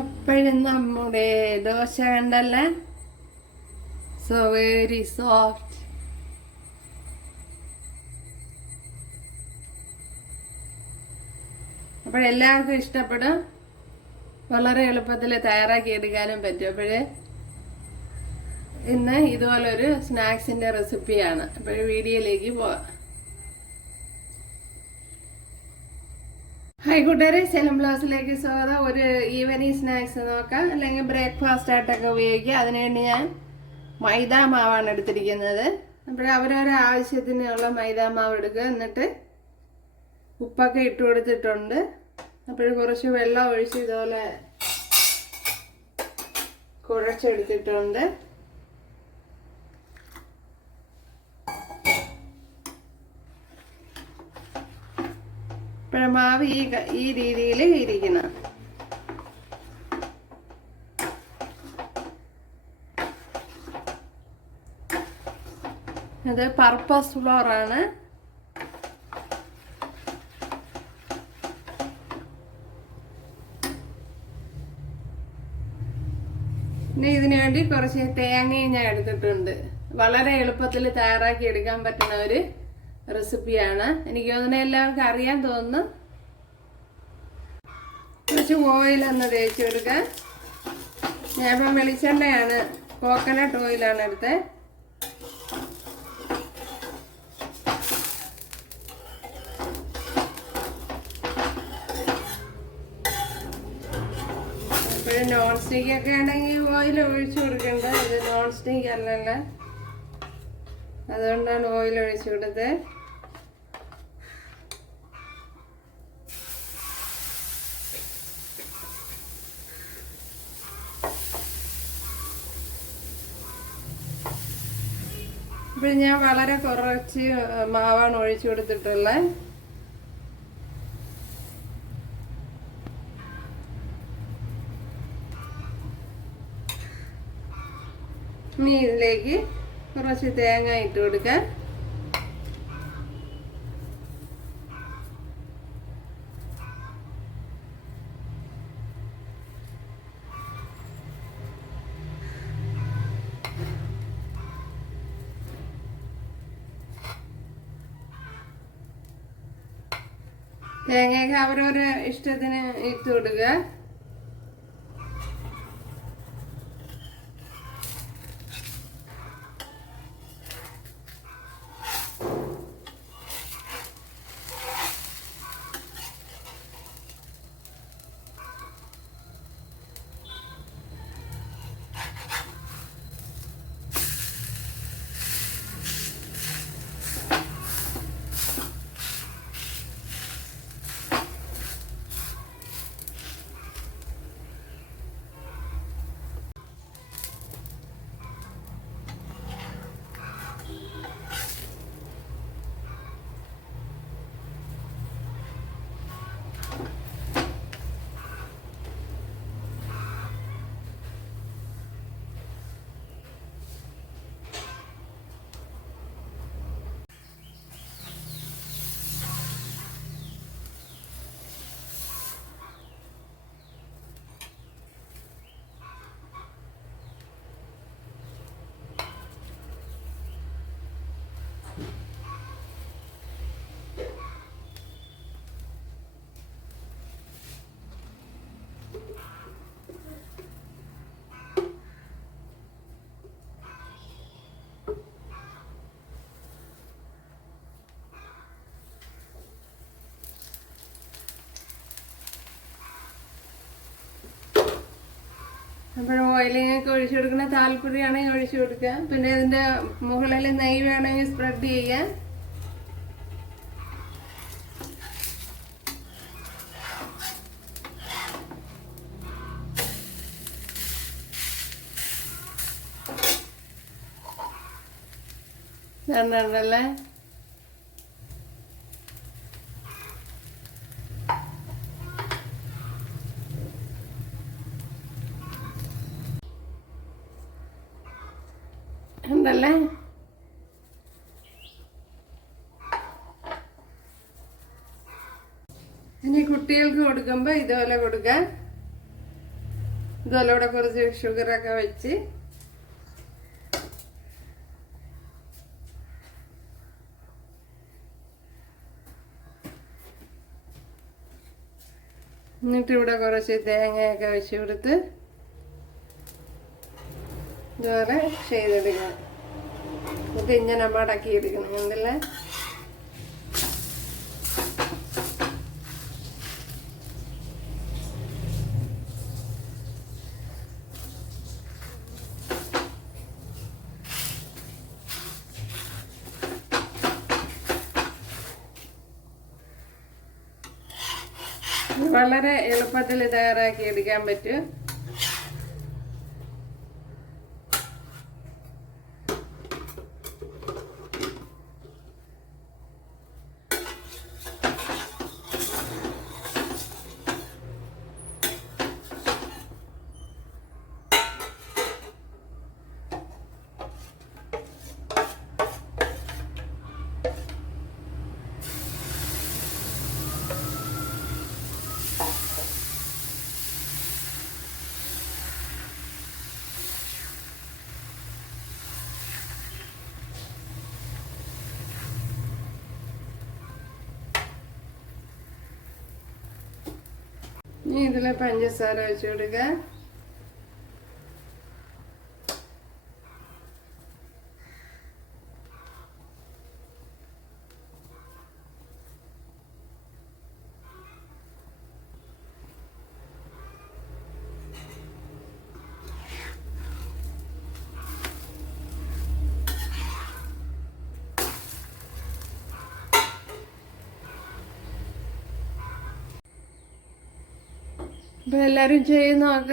അപ്പോഴും നമ്മുടെ ദോശ കണ്ടല്ലേ സോ വെരി സോഫ്റ്റ് അപ്പോഴെല്ലാവർക്കും ഇഷ്ടപ്പെടും. വളരെ എളുപ്പത്തിൽ തയ്യാറാക്കി എടുക്കാനും പറ്റും. അപ്പോഴേ ഇന്ന് ഇതുപോലൊരു സ്നാക്സിന്റെ റെസിപ്പിയാണ്. അപ്പോഴേ വീഡിയോയിലേക്ക് പോവാം. ഹായ് കൂട്ടുകാരെ സെലം ബ്ലൗസിലേക്ക് സ്വാഗതം. ഒരു ഈവനിങ് സ്നാക്സ് നോക്കാം അല്ലെങ്കിൽ ബ്രേക്ക്ഫാസ്റ്റ് ആയിട്ടൊക്കെ ഉപയോഗിക്കാം അതിനുവേണ്ടി ഞാൻ മൈദാ മാവാണ് എടുത്തിരിക്കുന്നത്. അപ്പോൾ അവരവരെ ആവശ്യത്തിനുള്ള മൈദാ മാവ് എടുക്കുക. എന്നിട്ട് ഉപ്പൊക്കെ ഇട്ട് കൊടുത്തിട്ടുണ്ട്. അപ്പോൾ കുറച്ച് വെള്ളം ഒഴിച്ച് ഇതുപോലെ കുഴച്ചെടുത്തിട്ടുണ്ട്. മാവ് ഈ ഈ രീതിയിൽ ഇരിക്കുന്നത്. ഇത് പർപ്പസ് ഫ്ലോറാണ് പിന്നെ ഇതിനു വേണ്ടി കുറച്ച് തേങ്ങയും ഞാൻ എടുത്തിട്ടുണ്ട്. വളരെ എളുപ്പത്തിൽ തയ്യാറാക്കി എടുക്കാൻ പറ്റുന്ന ഒരു റെസിപ്പിയാണ്. എനിക്ക് അങ്ങനെ എല്ലാവർക്കും അറിയാൻ തോന്നുന്നു. കുറച്ച് ഓയിൽ ഒന്ന് തേച്ച് കൊടുക്കാം. ഇപ്പം വെളിച്ചെണ്ണയാണ് കോക്കനട്ട് ഓയിലാണ് എടുത്തത് ഇപ്പോഴും നോൺ സ്റ്റിക്ക് ഒക്കെ ഉണ്ടെങ്കിൽ ഓയിൽ ഒഴിച്ചു കൊടുക്കണ്ട. ഇത് നോൺ സ്റ്റിക്ക് അല്ലല്ലോ. അതുകൊണ്ടാണ് ഓയിൽ ഒഴിച്ചു കൊടുത്തത് ഇപ്പോൾ ഞാൻ വളരെ കുറച്ച് മാവാണ് ഒഴിച്ചു കൊടുത്തിട്ടുള്ളത് ഇനി ഇതിലേക്ക് കുറച്ച് തേങ്ങ ഇട്ട് കൊടുക്കാം. തേങ്ങയൊക്കെ അവരവരെ ഇഷ്ടത്തിന് ഇട്ട് കൊടുക്കുക. അപ്പോൾ ഓയിലിങ്ങൊക്കെ ഒഴിച്ചു കൊടുക്കുന്ന താല്പര്യമാണെങ്കിൽ ഒഴിച്ചു കൊടുക്കുക. പിന്നെ ഇതിന്റെ മുകളിൽ നെയ്യ് വേണമെങ്കിൽ സ്പ്രെഡ് ചെയ്യുക. രണ്ടുണ്ടല്ലേ ഉണ്ടല്ലേ? ഇനി കുട്ടികൾക്ക് കൊടുക്കുമ്പോൾ ഇതുപോലെ കൊടുക്കാം. ഇതുപോലെ കൂടെ കുറച്ച് ഷുഗറൊക്കെ വെച്ച്. എന്നിട്ട് ഇവിടെ കുറച്ച് തേങ്ങയൊക്കെ വെച്ച് കൊടുത്ത് ഇതുപോലെ ചെയ്തെടുക്കണം. ഇത് ഇങ്ങനെ മടക്കി എടുക്കണം. എന്തല്ലേ വളരെ എളുപ്പത്തിൽ തയ്യാറാക്കി എടുക്കാൻ പറ്റും. ഇനി ഇതിൽ പഞ്ചസാര വെച്ച് കൊടുക്കുക. അപ്പൊ എല്ലാരും ചെയ്ത് നോക്ക.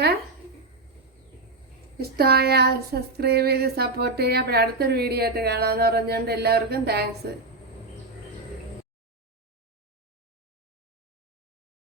ഇഷ്ടമായ സബ്സ്ക്രൈബ് ചെയ്ത് സപ്പോർട്ട് ചെയ്യുക. അപ്പോൾ അടുത്തൊരു വീഡിയോ ആയിട്ട് കാണാമെന്ന് പറഞ്ഞുകൊണ്ട് എല്ലാവർക്കും താങ്ക്സ്